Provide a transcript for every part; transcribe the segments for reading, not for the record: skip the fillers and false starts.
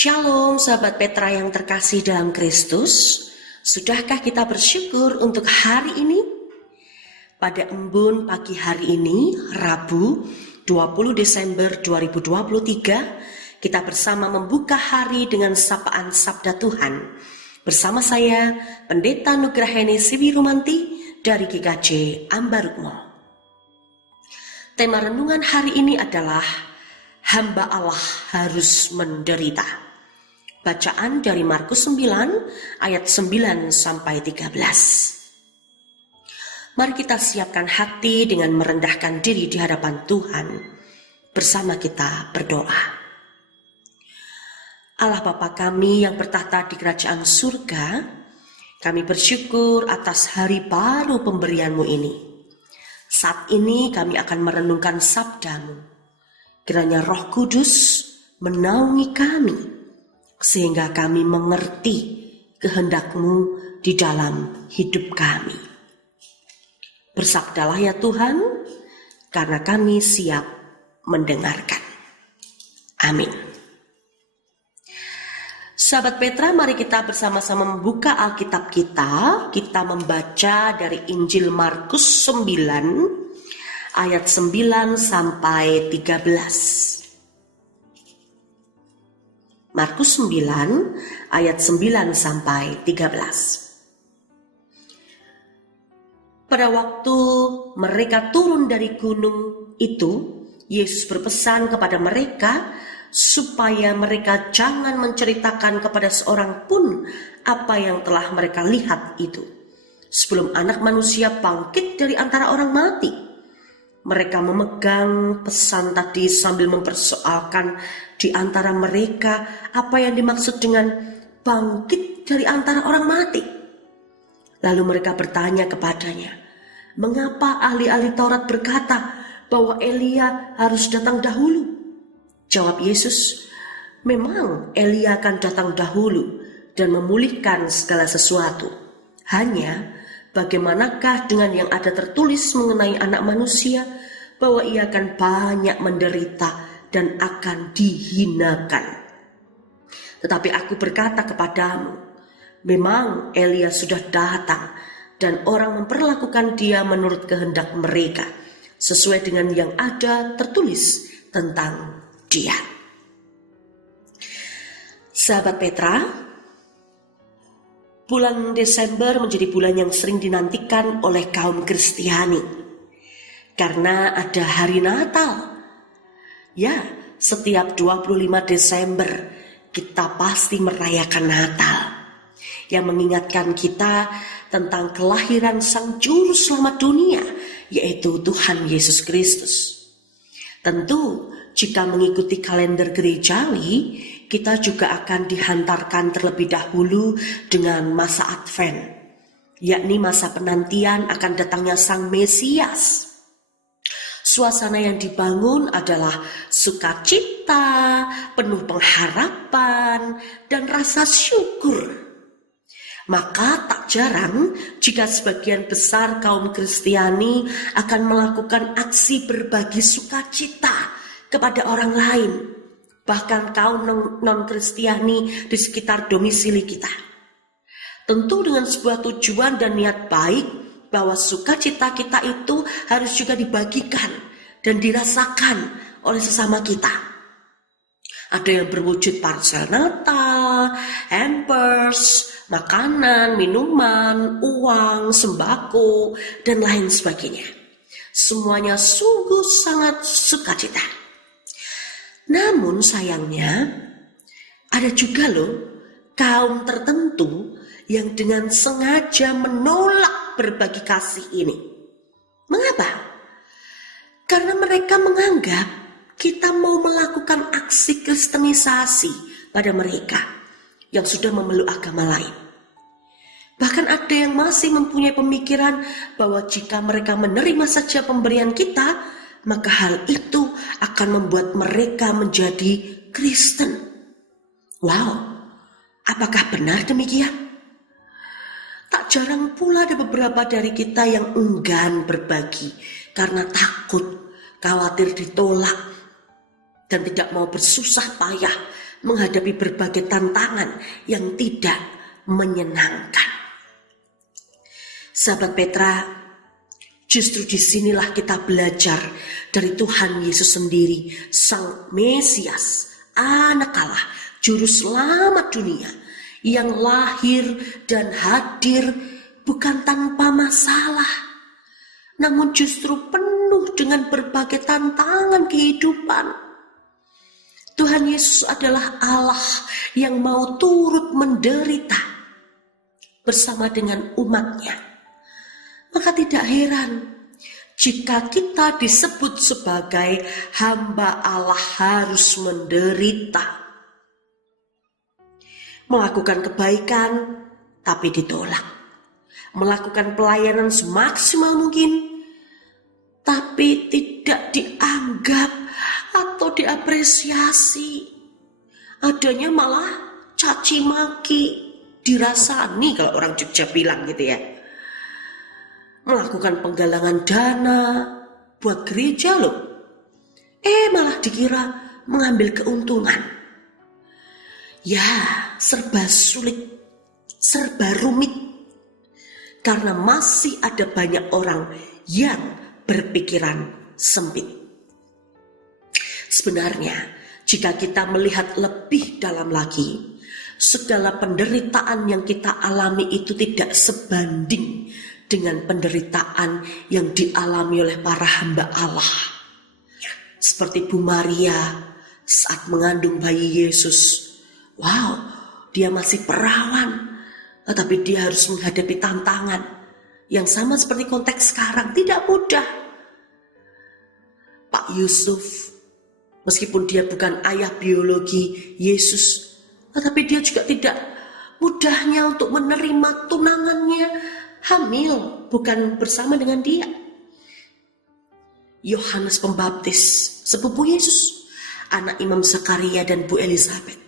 Shalom sahabat Petra yang terkasih dalam Kristus. Sudahkah kita bersyukur untuk hari ini? Pada embun pagi hari ini, Rabu 20 Desember 2023, kita bersama membuka hari dengan sapaan Sabda Tuhan. Bersama saya, Pendeta Nugraheni Siwi Rumanti dari GKJ Ambarukmo. Tema renungan hari ini adalah hamba Allah harus menderita. Bacaan dari Markus 9 ayat 9 sampai 13. Mari kita siapkan hati dengan merendahkan diri di hadapan Tuhan. Bersama kita berdoa. Allah Bapa kami yang bertahta di kerajaan surga, kami bersyukur atas hari baru pemberian-Mu ini. Saat ini kami akan merenungkan sabda-Mu. Kiranya Roh Kudus menaungi kami, sehingga kami mengerti kehendak-Mu di dalam hidup kami. Bersabdalah ya Tuhan, karena kami siap mendengarkan. Amin. Sahabat Petra, mari kita bersama-sama membuka Alkitab kita. Kita membaca dari Injil Markus 9 ayat 9 sampai 13. Markus 9 ayat 9 sampai 13. Pada waktu mereka turun dari gunung itu, Yesus berpesan kepada mereka supaya mereka jangan menceritakan kepada seorang pun apa yang telah mereka lihat itu, sebelum Anak Manusia bangkit dari antara orang mati. Mereka memegang pesan tadi sambil mempersoalkan di antara mereka apa yang dimaksud dengan bangkit dari antara orang mati. Lalu mereka bertanya kepadanya, mengapa ahli-ahli Taurat berkata bahwa Elia harus datang dahulu? Jawab Yesus, memang Elia akan datang dahulu dan memulihkan segala sesuatu. Hanya bagaimanakah dengan yang ada tertulis mengenai Anak Manusia, bahwa ia akan banyak menderita dan akan dihinakan. Tetapi aku berkata kepadamu, memang Elia sudah datang dan orang memperlakukan dia menurut kehendak mereka, sesuai dengan yang ada tertulis tentang dia. Sahabat Petra, bulan Desember menjadi bulan yang sering dinantikan oleh kaum Kristiani. Karena ada hari Natal. Ya, setiap 25 Desember kita pasti merayakan Natal. Yang mengingatkan kita tentang kelahiran Sang Juru Selamat dunia, yaitu Tuhan Yesus Kristus. Tentu, jika mengikuti kalender gerejawi, kita juga akan dihantarkan terlebih dahulu dengan masa Advent, yakni masa penantian akan datangnya Sang Mesias. Suasana yang dibangun adalah sukacita, penuh pengharapan, dan rasa syukur. Maka tak jarang jika sebagian besar kaum Kristiani akan melakukan aksi berbagi sukacita kepada orang lain, bahkan kaum non-Kristiani di sekitar domisili kita. Tentu dengan sebuah tujuan dan niat baik bahwa sukacita kita itu harus juga dibagikan dan dirasakan oleh sesama kita. Ada yang berwujud parcel Natal, hampers, makanan, minuman, uang, sembako, dan lain sebagainya. Semuanya sungguh sangat sukacita. Namun sayangnya, ada juga loh kaum tertentu yang dengan sengaja menolak berbagi kasih ini. Mengapa? Karena mereka menganggap kita mau melakukan aksi kristenisasi pada mereka yang sudah memeluk agama lain. Bahkan ada yang masih mempunyai pemikiran bahwa jika mereka menerima saja pemberian kita, maka hal itu akan membuat mereka menjadi Kristen. Wow, apakah benar demikian? Tak jarang pula ada beberapa dari kita yang enggan berbagi karena takut, khawatir ditolak, dan tidak mau bersusah payah menghadapi berbagai tantangan yang tidak menyenangkan. Sahabat Petra, justru disinilah kita belajar dari Tuhan Yesus sendiri, Sang Mesias, Anak Allah, Juru Selamat dunia, yang lahir dan hadir bukan tanpa masalah, namun justru penuh dengan berbagai tantangan kehidupan. Tuhan Yesus adalah Allah yang mau turut menderita bersama dengan umatnya. Maka tidak heran jika kita disebut sebagai hamba Allah harus menderita. Melakukan kebaikan tapi ditolak. Melakukan pelayanan semaksimal mungkin tapi tidak dianggap atau diapresiasi. Adanya malah caci maki, dirasani kalau orang Jogja bilang gitu ya. Melakukan penggalangan dana buat gereja loh. Malah dikira mengambil keuntungan. Ya, serba sulit, serba rumit. Karena masih ada banyak orang yang berpikiran sempit. Sebenarnya, jika kita melihat lebih dalam lagi, segala penderitaan yang kita alami itu tidak sebanding dengan penderitaan yang dialami oleh para hamba Allah. Seperti Bu Maria saat mengandung bayi Yesus. Wow, dia masih perawan, tetapi dia harus menghadapi tantangan yang sama seperti konteks sekarang, tidak mudah. Pak Yusuf, meskipun dia bukan ayah biologi Yesus, tetapi dia juga tidak mudahnya untuk menerima tunangannya hamil bukan bersama dengan dia. Yohanes Pembaptis, sepupu Yesus, anak Imam Zakaria dan Bu Elizabeth.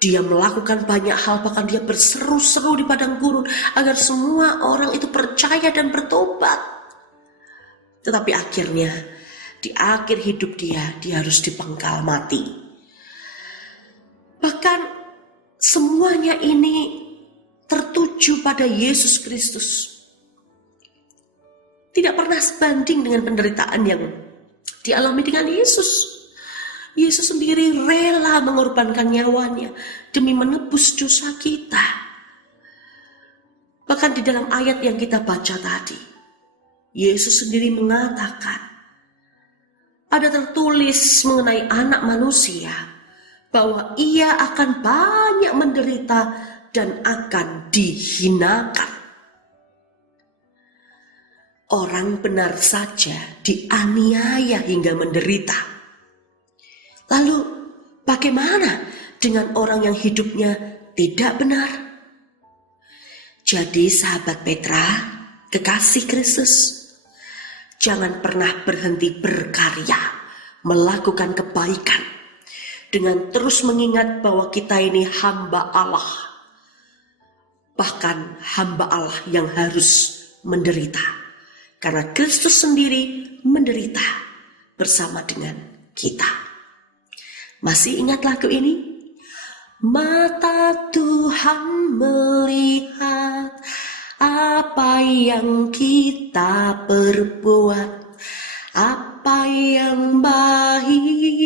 Dia melakukan banyak hal, bahkan dia berseru-seru di padang gurun agar semua orang itu percaya dan bertobat. Tetapi akhirnya di akhir hidup dia harus dipenggal mati. Bahkan semuanya ini tertuju pada Yesus Kristus. Tidak pernah sebanding dengan penderitaan yang dialami dengan Yesus. Yesus sendiri rela mengorbankan nyawanya demi menebus dosa kita. Bahkan di dalam ayat yang kita baca tadi, Yesus sendiri mengatakan, ada tertulis mengenai anak manusia bahwa ia akan banyak menderita dan akan dihinakan. Orang benar saja dianiaya hingga menderita. Lalu bagaimana dengan orang yang hidupnya tidak benar? Jadi sahabat Petra, kekasih Kristus, jangan pernah berhenti berkarya, melakukan kebaikan, dengan terus mengingat bahwa kita ini hamba Allah. Bahkan hamba Allah yang harus menderita, karena Kristus sendiri menderita bersama dengan kita. Masih ingat lagu ini? Mata Tuhan melihat apa yang kita perbuat, apa yang baik,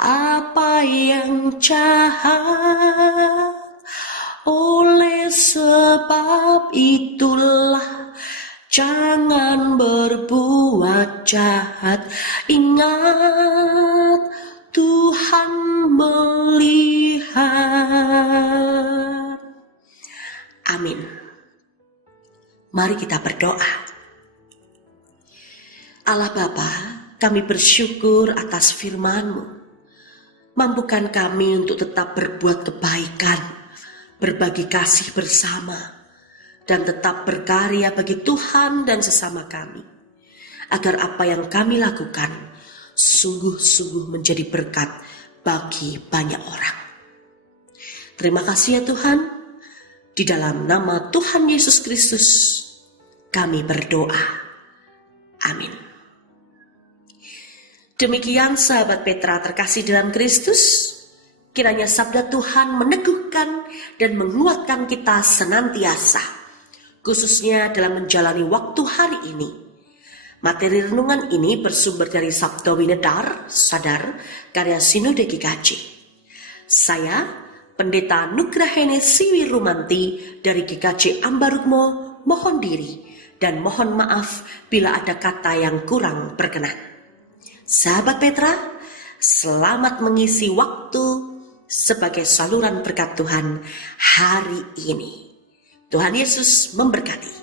apa yang jahat. Oleh sebab itulah jangan berbuat jahat. Ingat Tuhan melihat. Amin. Mari kita berdoa. Allah Bapa, kami bersyukur atas firman-Mu. Mampukan kami untuk tetap berbuat kebaikan, berbagi kasih bersama, dan tetap berkarya bagi Tuhan dan sesama kami, agar apa yang kami lakukan sungguh-sungguh menjadi berkat bagi banyak orang. Terima kasih ya Tuhan, di dalam nama Tuhan Yesus Kristus kami berdoa. Amin. Demikian sahabat Petra terkasih dalam Kristus, kiranya sabda Tuhan meneguhkan dan menguatkan kita senantiasa, khususnya dalam menjalani waktu hari ini. Materi renungan ini bersumber dari Sabda Winedar, Sadar, karya Sinode GKJ. Saya, Pendeta Nugrahene Siwi Rumanti dari GKJ Ambarukmo, mohon diri dan mohon maaf bila ada kata yang kurang berkenan. Sahabat Petra, selamat mengisi waktu sebagai saluran berkat Tuhan hari ini. Tuhan Yesus memberkati.